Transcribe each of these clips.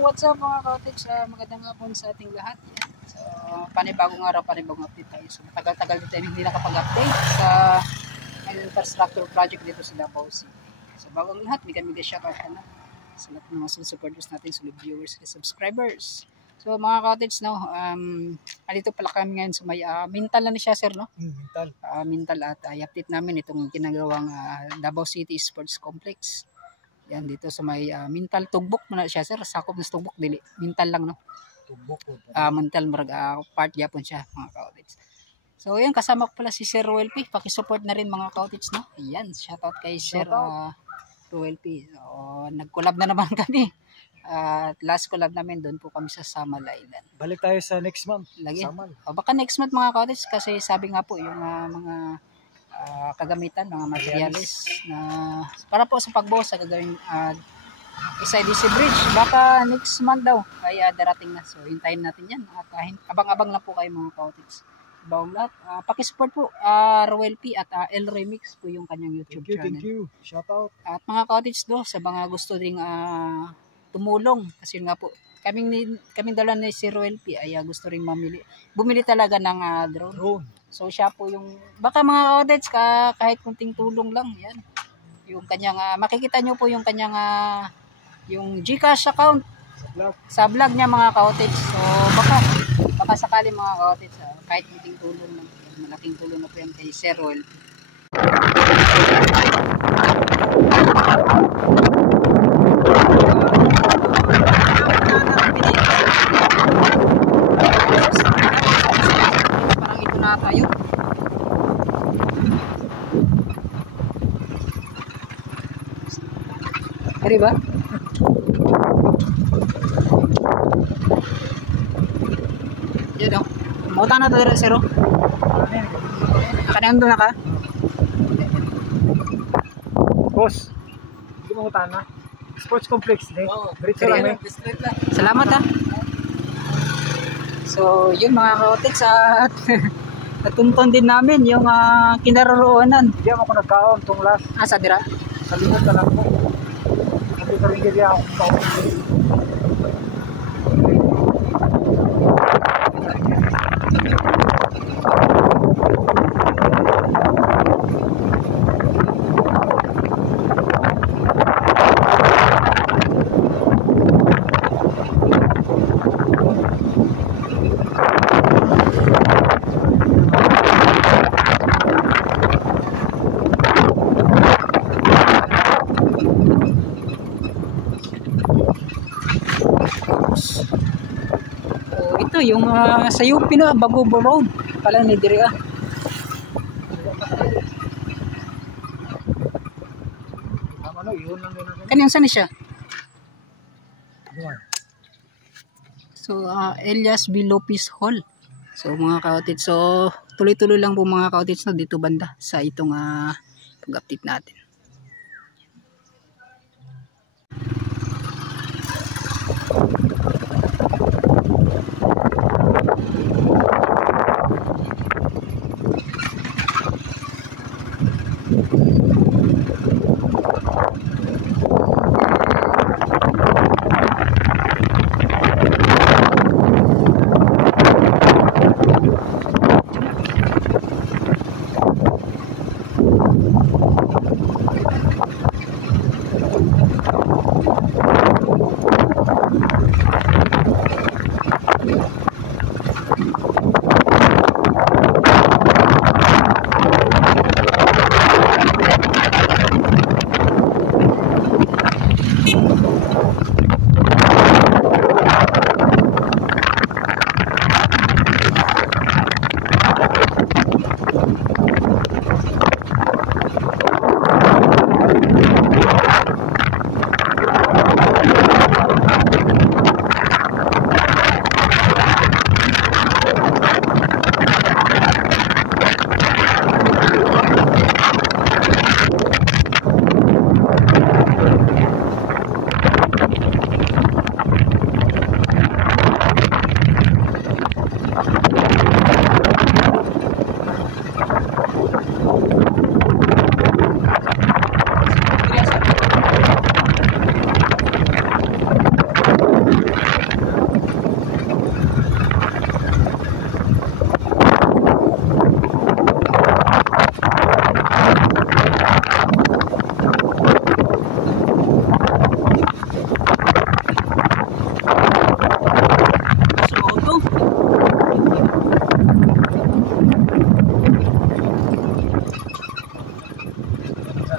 what's up mga cottage? Magandang hapon sa ating lahat. Yan. So, panibagong araw, panibagong update tayo. So, matagal-tagal dito hindi nakapag-update sa infrastructure project dito sa Davao City. So, bagong lahat, mega shoutout na sa lahat ng mga supporters natin, solid viewers and subscribers. So, mga cottage, no, andito pala kami ngayon sa may Mintal na siya, sir, no? Mintal. Mintal at i-update namin itong ginagawang Davao City Sports Complex. Yan dito sa may Mintal Tugbok na siya, sir. Sakop na Tugbok dili. Mintal lang, no. Tugbok po. Mintal part Japon siya, mga cottage. So yan, kasama ko pala si Sir Ruel P. Paki-support na rin mga cottage, no. Ayan, shoutout kay Sir Ruel P. So, nag-collab na naman kami. Last collab namin doon po kami sa Samal Island. Balik tayo sa next month. Lagi. Samal. Baka next month mga cottage kasi sabi nga po yung mga kagamitan, mga materials na para po sa pagbuhos sa gagawing SIDC Bridge. Baka next month daw ay darating na. So hintayin natin yan. At abang-abang lang po kayo mga cottage. Bawang lahat. Pakisupport po Ruel P at El Remix po yung kanyang YouTube channel. Thank you. Shout out. At mga cottage do sa mga gusto ding tumulong kasi nga po kaming dala ni si Ruel P ay gusto ring bumili talaga ng drone. So siya po yung baka mga cottage kahit kunting tulong lang yan. Yung kanyang makikita nyo po yung kanyang yung GCash account sa vlog niya mga cottage. So baka sakali mga cottage kahit kunting tulong lang, malaking tulong na po yan kay Sir Ruel P. Parang ito na tayo. Kari ba? Yan o. Mauta na ito dito, Sir. Nakanihan doon na ka? Boss, hindi mo utana. Sports complex din. Diretso lang. Salamat ha. So, yun mga cottage at natunton din namin yung kinaroroonan. Hindi ako nagkaon itong last. Sa dira? Kalimot na lang po. Hindi ka rin hindi ako kaon. Ito yung sa UP na Bagubo Road pala ni diri Kanyang saan siya? So Elias B. Lopez Hall. So mga cottage, so tuloy-tuloy lang po mga cottage na dito banda sa itong pag-update natin.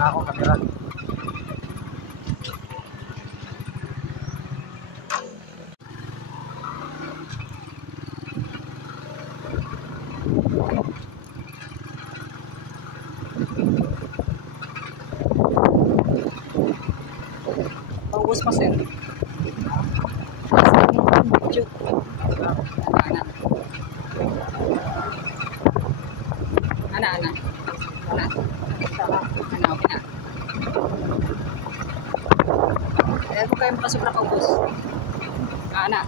na ako kamera. Paubos pa sir. Video. Ana. Okay na. Kaya kung kayo pasok na paubos. Ana.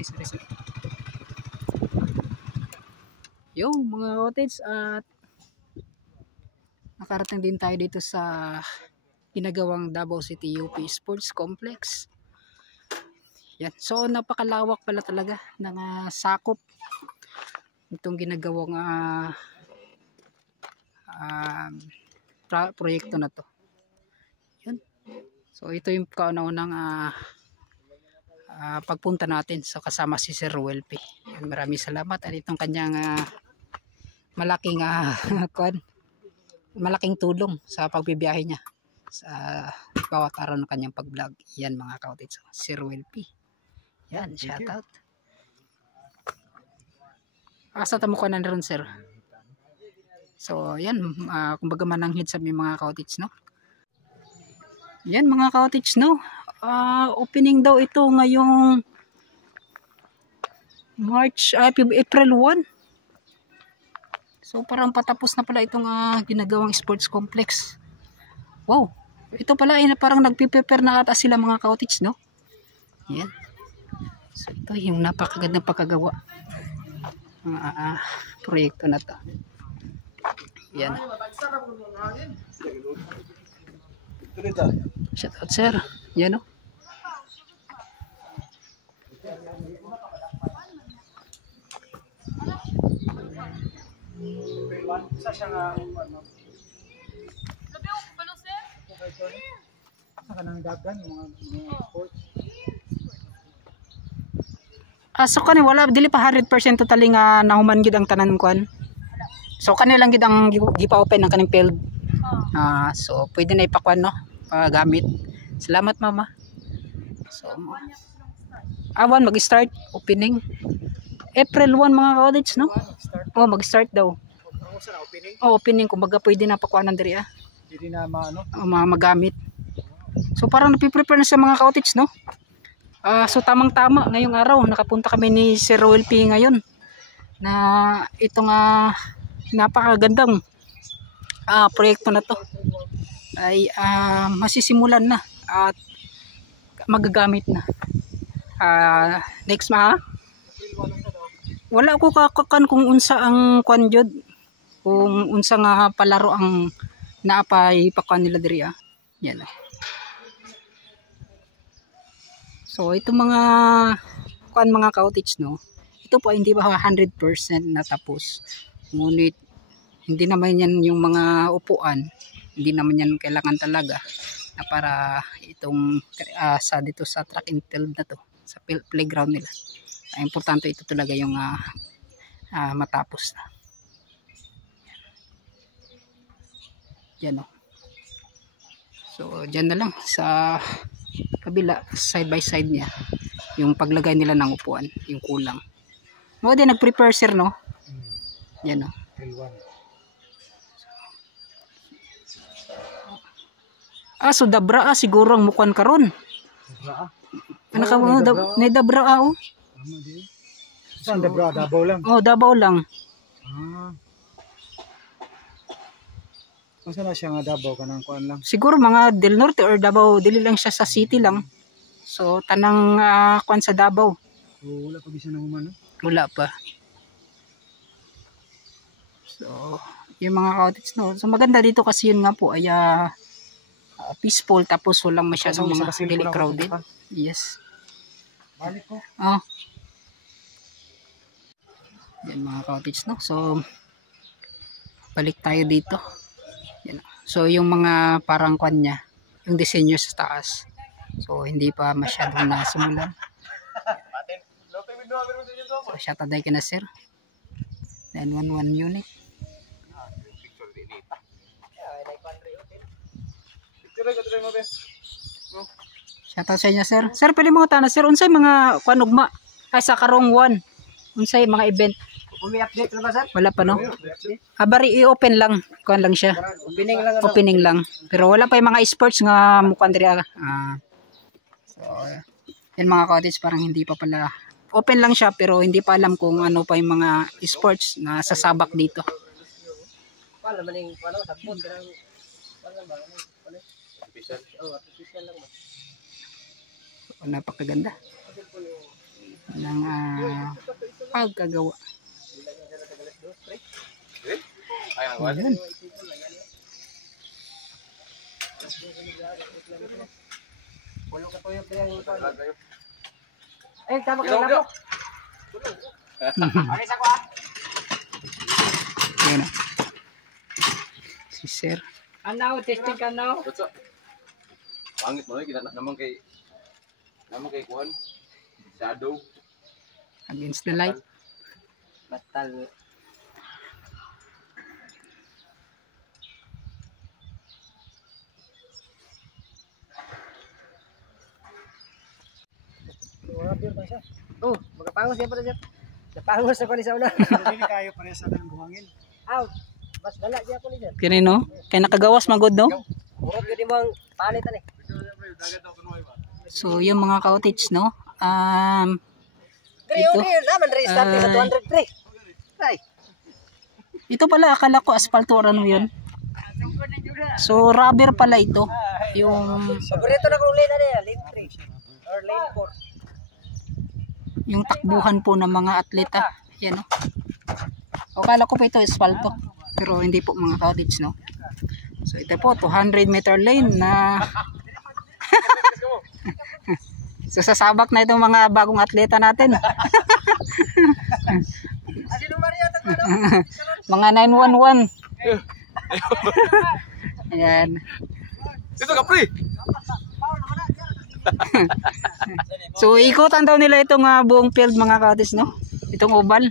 Sorry. Yo mga cottage, at nakarating din tayo dito sa ginagawang Davao City UP Sports Complex. Yan. So napakalawak pala talaga ng sakop itong ginagawang proyekto na to. Yan. So ito yung kauna-unang pagpunta natin sa kasama si Sir Ruel P. Maraming salamat at itong kanyang malaking malaking tulong sa pagbibiyahe niya sa bawat araw ng kanyang pag-vlog. Yan mga cottage, Sir Ruel P. Yan, shout out. Asa tamo ka na ron sir. So yan, kumbaga mananghid sa mga cottage, no? Yan mga cottage, no? Opening daw ito ngayong April 1. So parang patapos na pala itong ginagawang sports complex. Wow, ito pala parang nagpiprepare na ata sila mga cottage, no? Yan. So ito yung napakagandang pagkagawa ng proyekto na to. Yan. Shout out sir. Yan, no? Sa siya nga sa kanang dagan mga sports. So kani wala dili pa 100% totally nga nahuman gid ang tanan kuan. So kanilang gid ang gipa-open ang kaning field. So pwede na ipakuan, no? Pagamit. Salamat mama. So awan mag-start opening April 1 mga cottage, no? Mag-start daw. Opening kumbaga pwede na pakuanan diri Pwede na magamit. So parang napiprepare na sa mga cottage, no? So tamang-tama ngayong araw nakapunta kami ni Sir Ruel P ngayon na itong napakagandang proyekto na to ay masisimulan na at magagamit na. Next wala ko kakan kung unsa ang kwan jud, kung unsa nga palaro ang naapay pakuan nila diri. Yan. So ito mga kuan mga cottage, no, ito po hindi ba 100% natapos, ngunit hindi naman yan yung mga upuan, hindi naman yan kailangan talaga na para itong sa dito sa track and field na to, sa playground nila. Importante ito talaga yung matapos na. Yan o. So dyan na lang sa kabila, side by side niya, yung paglagay nila ng upuan, yung kulang. Mo din nag-prepare sir, no? Yan o. So dabra siguro ang mukuan karon. Ano ka mo ni dabra oh. Saan dabra? Dabaw lang. Oh, Dabaw lang. Masa na siya nga Dabaw kanang kuan lang. Siguro mga Del Norte or Davao, dili lang siya sa city lang. So tanang kuan sa Davao. Wala pa bisa nang umano. Wala pa. So yung mga cottage no. So maganda dito kasi yun nga po ay peaceful tapos walang masyadong mga really crowded. Yes. Balik ko. Oh. Yan mga cottage no. So balik tayo dito. Yan. So yung mga parang kwan niya, yung disenyo sa taas. So hindi pa masyadong nasumulan. So shataday ka na sir. 911 unit. Shoutout sa inyo sir. Sir pwede mo tana sir unsay mga kwan ugma ay sa karong 1. Unsay mga event? Kung may update na ba sir? Wala pa no? Bari i-open lang. Kuan lang siya. Opening lang. Pero wala pa yung mga sports nga mukhang diri. So, yan mga cottage parang hindi pa pala. Open lang siya pero hindi pa alam kung ano pa yung mga sports na sasabak dito. Wala man yung sabon. Artificial lang. So, napakaganda. Ng pagkagawa. Ayan. Tama kayo lang po. Ayan. Si sir. Ano, testing ka now? Pangit mo kita naman kay kuan shadow Against the light. Batal. Oh, magapangos siya pa rin siya. Napangos ako ni sa una. Hindi kayo pare sa nang buhangin. Out. Mas dala siya po ni dyan. Kini no? Kaya nakagawas magod no? Murag yun mo ang palitan eh. So yung mga cottage no? Ito. Naman restart sa 200 pre. Right. Ito pala akala ko asfalto or ano yun. So rubber pala ito. Yung Paborito na kong lane na lane 3 or lane 4. yung takbuhan po ng mga atleta. Yan no. Akala ko pa ito asfalto. Pero hindi po mga cottage no. So ito po 200 meter lane na so sasabak na itong mga bagong atleta natin. Mga 911. Ayan. ito ka pre. So ikutan daw nila itong buong field mga cottage no. Itong oval.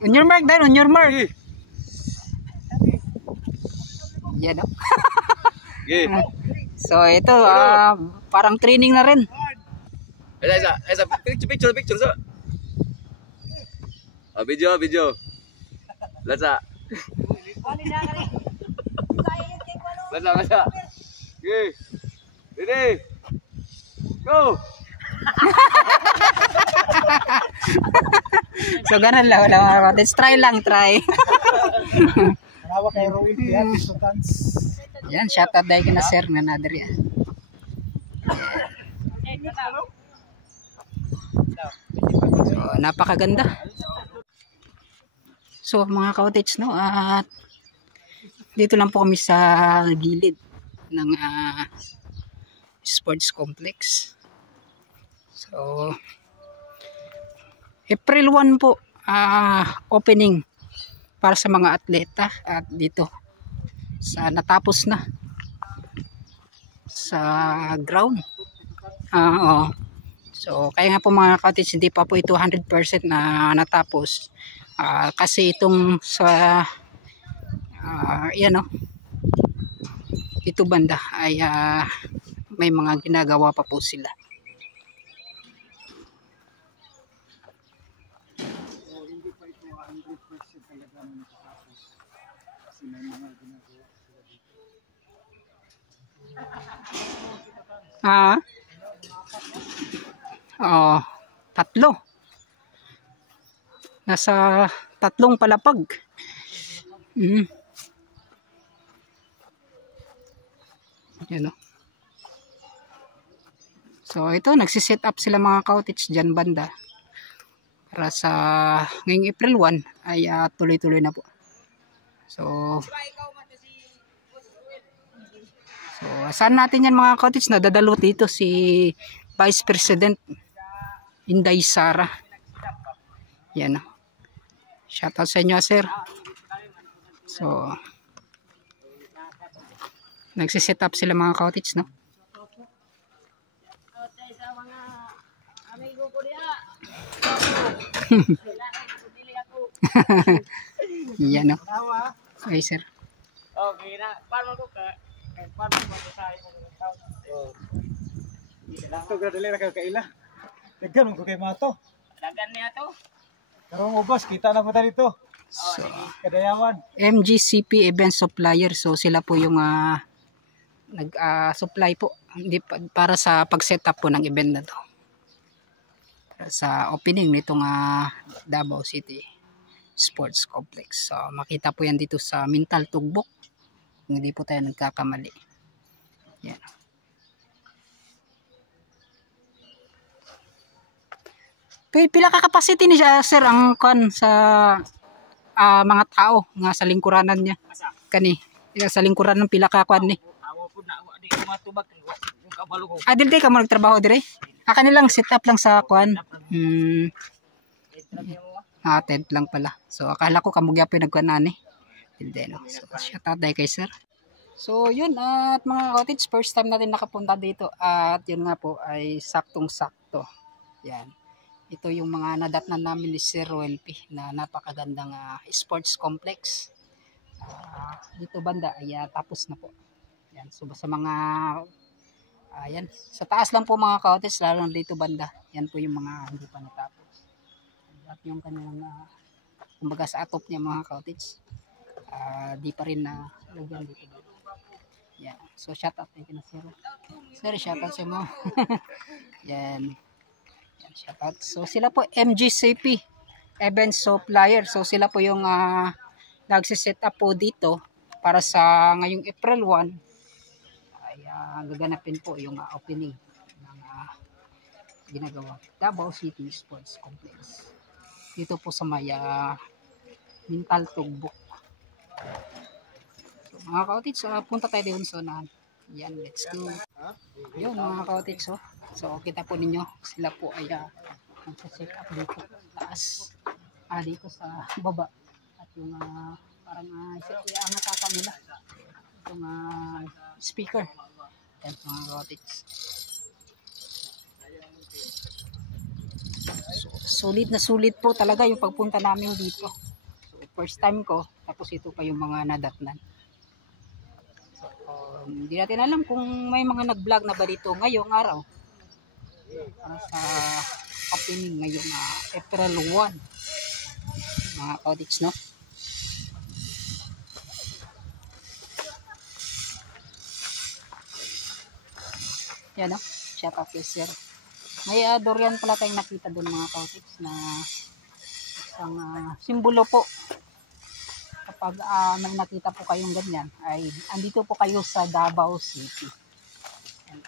On your mark, Dan. On your mark. Yan no. Okay. So ito parang training na rin. Esa picture sa. Video. Lasa. Lasa. Okay. Ready. Go. So ganun lang wala. Let's try lang, try. Harawa kay Roel Piat so dance. Yan, shout out dahil na sir nga nader yan. So napakaganda. So mga cottage no, at dito lang po kami sa gilid ng sports complex. So April 1 po opening para sa mga atleta at dito sa natapos na sa ground. So kaya nga po mga cottage hindi pa po ito 100% na natapos. Kasi itong sa yan o, ito banda ay may mga ginagawa pa po sila. So, hindi pa ito 100% talaga matatapos. Kasi may mga ginagawa sila dito. Tatlo. Nasa 3 palapag. Yan o. So ito, nagsiset up sila mga cottage dyan banda. Para sa ngayong April 1 ay tuloy-tuloy na po. So asahan natin yan mga cottage na dadalo dito si Vice President Inday Sara. Yan o. Shoutout sa inyo sir. So nagsiset up sila mga cottage, no? Yan, no? Okay sir. Okay na. Paano ko ka? Paano ko sa Ito, gradali na kakaila. Nagkaroon ko kay Mato. Dagan niya to. Karong ubos, kita na po tayo dito. So, Kadayawan. MGCP Event Supplier. So sila po yung nag-supply po para sa pag-setup po ng event na to. Sa opening nitong Davao City Sports Complex. So makita po yan dito sa Mintal Tugbok. Hindi po tayo nagkakamali. Yan. Pila ka capacity ni sir ang sa mga tao nga sa lingkuranan niya. Kani sa lingkuran ng pila ka kwan ni. Awo po na di ko matubag yung kabalo ko. Dili ka mo nagtrabaho dire? Kanilang set up lang sa kwan. Tent lang pala. So akala ko kamugya po nagkuan ani. Hindi no. So shout out kay sir. So yun at mga cottage, first time natin nakapunta dito at yun nga po ay saktong-sakto. Yan. Ito yung mga nadatnan namin ni Sir Roel P na napakagandang sports complex. Dito banda ay tapos na po. Yan. So sa mga yan, sa taas lang po mga cottage, lalo na dito banda. Yan po yung mga hindi pa natapos. At yung kanilang kumbaga sa atop niya mga cottage. Di pa rin na lagyan dito. Yan. So shout out tayo na Sir. Sir, shout out sa mo. Yan. Shout out. So sila po MGCP Event Supplier. So sila po yung nagsiset up po dito para sa ngayong April 1 ay gaganapin po yung opening ng ginagawa Davao City Sports Complex. Dito po sa may Mintal Tugbok. So mga cottage, punta tayo doon so na yan, let's go. Yun mga cottage, so kita po ninyo sila po ay nagsa-set up dito taas, dito sa baba at yung parang iangatata nila itong speaker. Yan mga cottage. So, sulit po talaga yung pagpunta namin dito. So first time ko, tapos ito pa yung mga nadatnan. Hindi natin alam kung may mga nag-vlog na ba dito ngayong araw sa opening ngayong April 1 mga cottage, no? Yan, no? Shout out kay sir. May durian pala tayong nakita doon mga cottage na isang simbolo po. Kapag may nakita po kayong ganyan, ay andito po kayo sa Davao City. Ayan.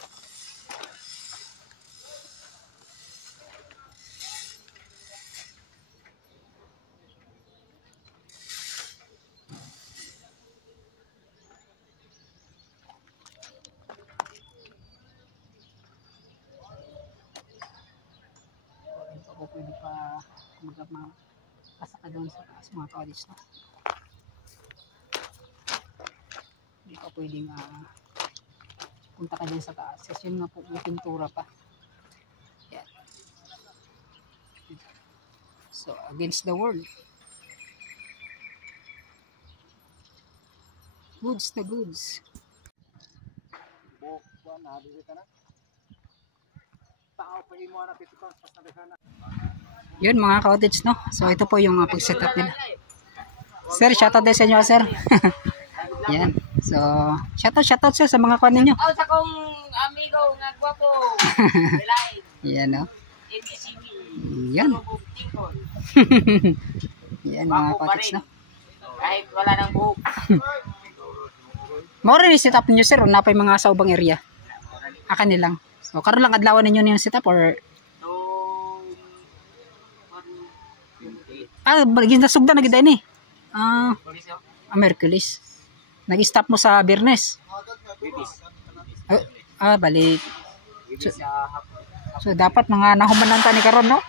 Ito po pwede pa pasaka doon sa taas mga cottage, no? Hindi ka pwedeng punta ka dyan sa taas kasi yun nga po may pintura pa. Yan. So against the world Goods na goods. Buwan na dito na. Tao pa imo na pito pas na dagana. Yun mga cottage, no? So ito po yung pag-setup nila. Sir, shoutout din sa inyo, sir. Yan. So, shoutout sir sa mga kuwan ninyo. Oh, sa kong amigo nga gwapo. Yan, no? NDCB. Yan. Yan mga cottage, no? Kahit wala nang buhok. Maura ni setup niyo sir, na pa yung mga saubang area. Aka nilang. So, karon lang adlawan ninyo yung setup or bagis na sugda na gid ni. Merkulis. Nag-stop mo sa Biyernes. Balik. So dapat mga nahumanan ta ni karon, no?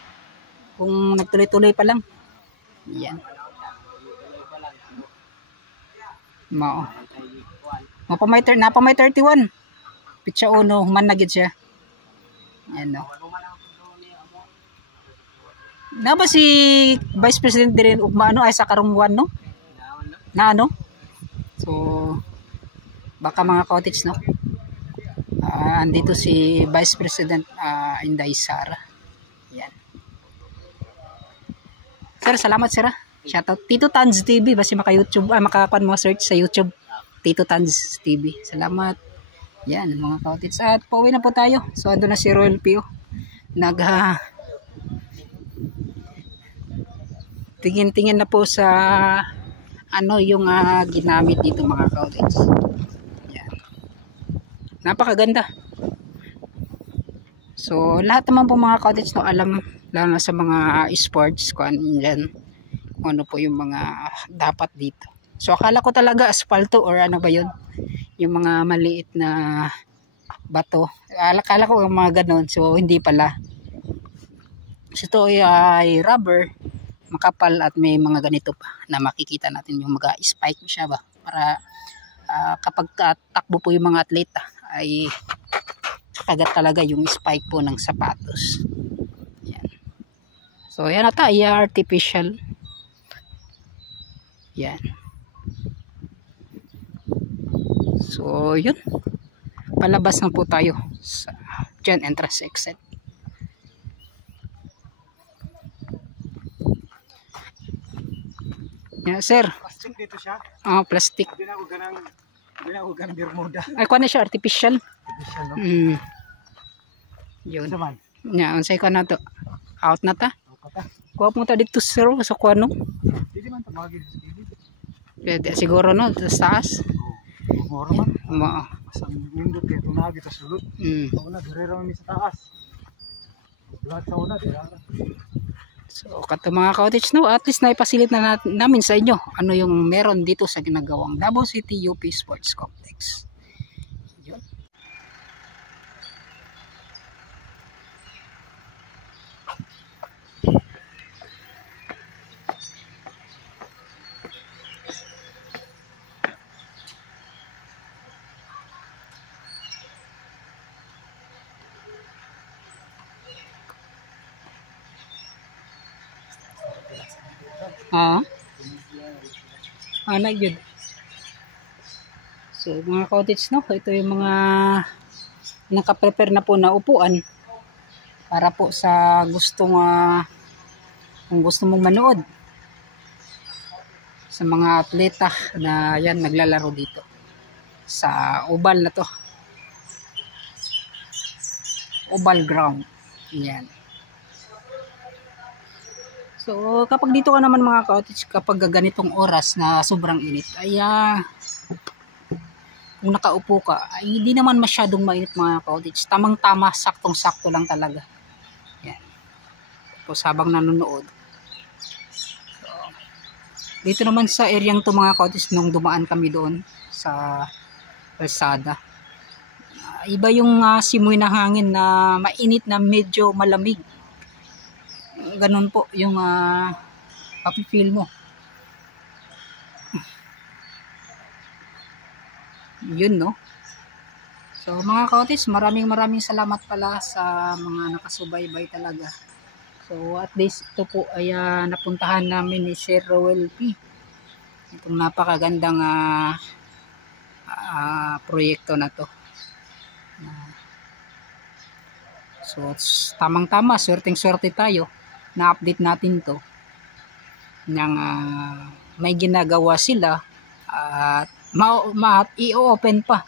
Kung nagtuloy-tuloy pa lang. Yan. Mao. Napa may 31. Pitsa uno, human na gid siya. Yan, no? Na ba si Vice President din ugma ay sa karungwan, no? Na ano? So baka mga cottage, no? Andito si Vice President Inday Sara. Yan. Sir, salamat sir. Shoutout Tito Tans TV basi maka-YouTube, makakuan mo search sa YouTube Tito Tans TV. Salamat. Yan mga cottage. At pauwi na po tayo. So ando na si Royal Pio. Tingin-tingin na po sa ano yung ginamit dito mga cottage. Yan. Napakaganda. So lahat naman po mga cottage no alam lalo na sa mga sports kung ano po yung mga dapat dito. So akala ko talaga asfalto or ano ba yun? Yung mga maliit na bato. Akala ko yung mga ganon. So hindi pala. So ito ay rubber. Makapal at may mga ganito pa na makikita natin yung mga spike siya ba para kapag takbo po yung mga atleta ay kagat talaga yung spike po ng sapatos. Yan. So yan ata ay artificial. Yan. So yun. Palabas na po tayo sa dyan entrance exit. Yeah, sir. Plastic dito siya. Plastic. Hindi na ako ganang Bermuda. Ay, kuha na siya, artificial. Artificial, no? Yun. Saman. Yeah, unsay ko na to. Out na ta. Kata. Kuha mo ta dito, sir, sa kuha no. Hindi man tumagin sa gilid. Pwede, siguro no, sa taas. Moro man. Oo. Masang nindot kaya tumagi ta sulod. Una, direra man sa taas. Lahat sa una, direra. So, kato mga cottage, no, at least naipasilip na namin sa inyo ano yung meron dito sa ginagawang Davao City UP Sports Complex. Yun. Good. So mga cottage, no, ito yung mga naka-prepare na po na upuan para po sa gustong kung gusto mong manood sa mga atleta na yan naglalaro dito sa oval na to, oval ground. Yan. So kapag dito ka naman mga cottage, kapag ganitong oras na sobrang init ay kung nakaupo ka ay hindi naman masyadong mainit mga cottage, tamang tama, saktong sakto lang talaga. Yan. Tapos habang nanonood, so, dito naman sa area to mga cottage, nung dumaan kami doon sa kalsada, iba yung simoy na hangin na mainit na medyo malamig. Ganun po yung papi-feel mo. Yun, no? So mga cottage, maraming salamat pala sa mga nakasubaybay talaga. So at least ito po ay napuntahan namin ni Sir Roel P. Itong napakagandang proyekto na to. So tamang-tama, swerteng-swerte tayo na update natin to ng may ginagawa sila at i-open pa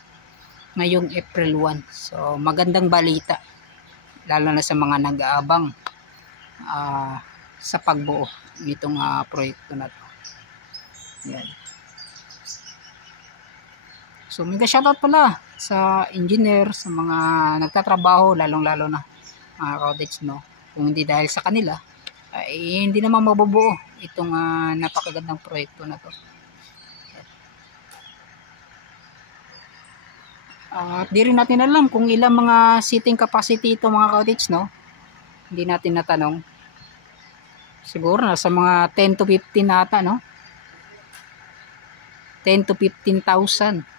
ngayong April 1. So magandang balita lalo na sa mga nag-aabang sa pagbuo nitong proyekto na to. Yan. So mega shoutout pala sa engineer, sa mga nagtatrabaho, lalong-lalo na mga cottage, no. Kung hindi dahil sa kanila ay hindi naman mabubuo itong napakagandang proyekto na to. At di rin natin alam kung ilang mga seating capacity ito mga cottage, no. Hindi natin natanong. Siguro nasa mga 10 to 15 nata, no. 10 to 15,000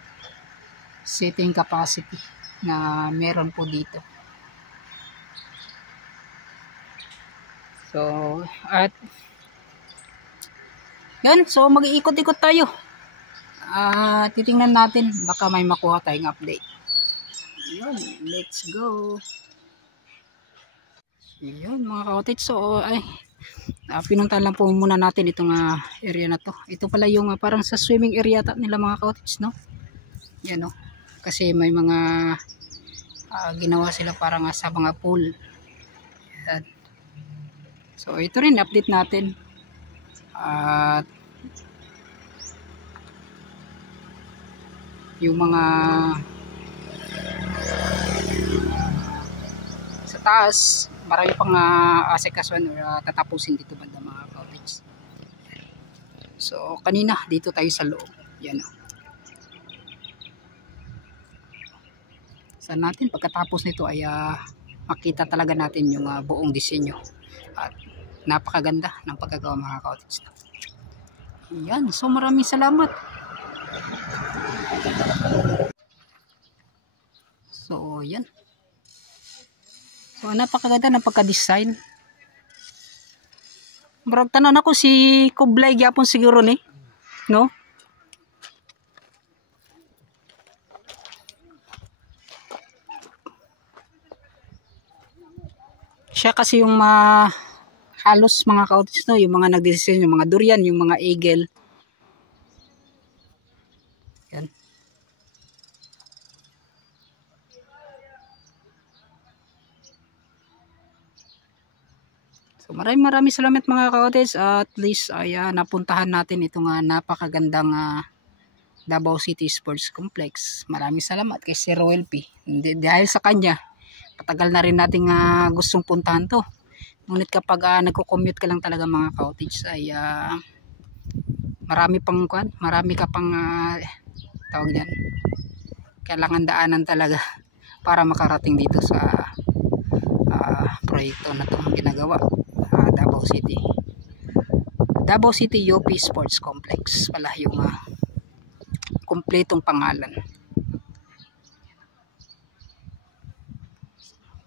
seating capacity na meron po dito. So, at yan, so mag-iikot-ikot tayo. Titingnan natin, baka may makuha tayong update. Yun, let's go. Yun mga cottage, so pinuntahan lang po muna natin itong area na to. Ito pala yung parang sa swimming area nila mga cottage, no. Yan, no. Kasi may mga ginawa sila parang sa mga pool. Yan. So ito rin update natin. At yung mga sa taas, marami pang asikasuhan or tatapusin dito banda mga cottage. So kanina dito tayo sa loob. Yan, no. Saan natin pagkatapos nito ay makita talaga natin yung buong disenyo at napakaganda ng pagkagawa mga cottage. Yan, so maraming salamat. So yan, so napakaganda ng pagka-design. Marag tanan ako si Kublay gyapon siguro ni, no. Siya kasi yung halos mga cottage, no, yung mga nagdesign, yung mga durian, yung mga eagle. Yan. So maraming salamat mga cottage. At least ay napuntahan natin itong napakagandang Davao City Sports Complex. Maraming salamat kay Sir Roel P. Dahil sa kanya patagal na rin nating gustong puntahan to. Ngunit kapag nagko-commute ka lang talaga mga cottage ay marami ka pang tawag diyan, kailangan daanan talaga para makarating dito sa proyekto na itong ginagawa. Davao City UP Sports Complex pala yung kumpletong pangalan.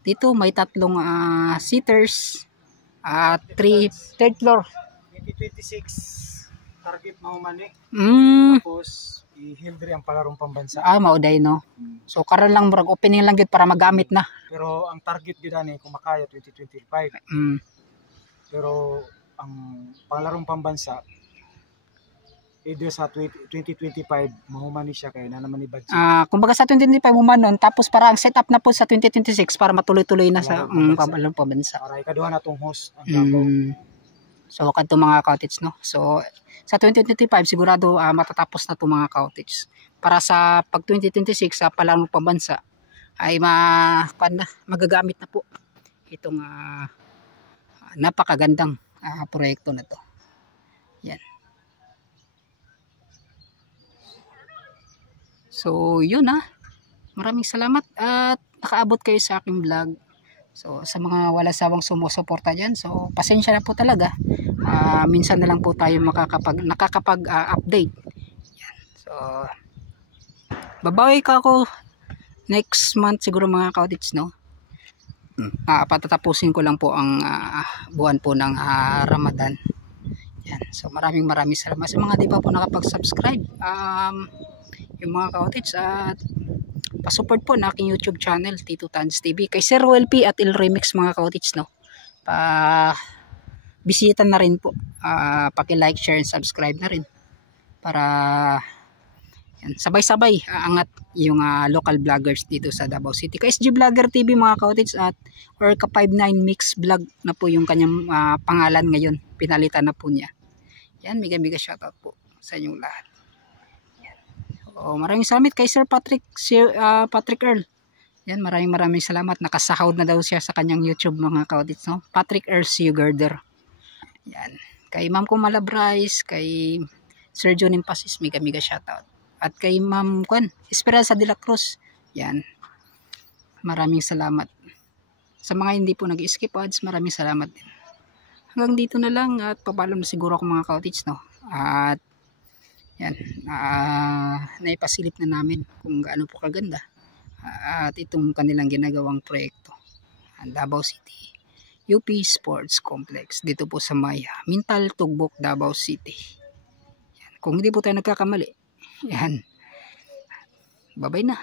Dito may tatlong seaters at third floor. 2026 target mahumani. Tapos i-hildre ang palarong pambansa. Mauday, no. So karon lang murag opening lang gid para magamit na. Pero ang target gid ani kung makaya 2025. Pero ang palarong pambansa either sa 2025 mahumani siya kay na naman ni budget. Kumbaga sa 2025 humanon, tapos para ang setup na po sa 2026 para matuloy-tuloy na sa pabalong pambansa. Para ikaduha na tong host ang Davao. So kadto mga cottage, no. So sa 2025 sigurado matatapos na to mga cottage. Para sa pag 2026 sa palarong pambansa ay magagamit na po itong napakagandang proyekto na to. Yan. So yun, maraming salamat at nakaabot kayo sa aking vlog. So sa mga wala sawang sumusuporta dyan, so pasensya na po talaga. Minsan na lang po tayo nakakapag-update. Yan. So babawi ka ako next month siguro mga cottage, no. Patatapusin ko lang po ang buwan po ng Ramadan. Yan. So maraming salamat sa mga di pa po nakapag-subscribe. yung mga ka-outage, at pa-support po na aking YouTube channel, Tito Tans TV. Kay Sir Roel P at Il Remix mga ka-outage, no? Bisita na rin po. Paki-like, share, and subscribe na rin. Para yan, sabay-sabay aangat yung local vloggers dito sa Davao City. Ka SG Vlogger TV mga ka-outage, at or ka 59 Mix Vlog na po yung kanyang pangalan ngayon. Pinalitan na po niya. Yan, mega shoutout po sa inyong lahat. Yan. Maraming salamat kay Sir Patrick Earl. Yan, maraming salamat. Nakasahod na daw siya sa kanyang YouTube mga ka-outage, no? Patrick Earl Seagarder. Yan. Kay Ma'am Kumala Bryce, kay Sir Jonin Pasis, mega shoutout. At kay Ma'am Esperanza de la Cruz. Yan. Maraming salamat. Sa mga hindi po nag-skip ads, maraming salamat din. Hanggang dito na lang, at papaalam na siguro ako mga ka-outage, no? At yan, naipasilip na namin kung gaano po kaganda at itong kanilang ginagawang proyekto. Davao City UP Sports Complex dito po sa may Mintal, Tugbok, Davao City. Yan. Kung hindi po tayo nagkakamali, yan, babay na.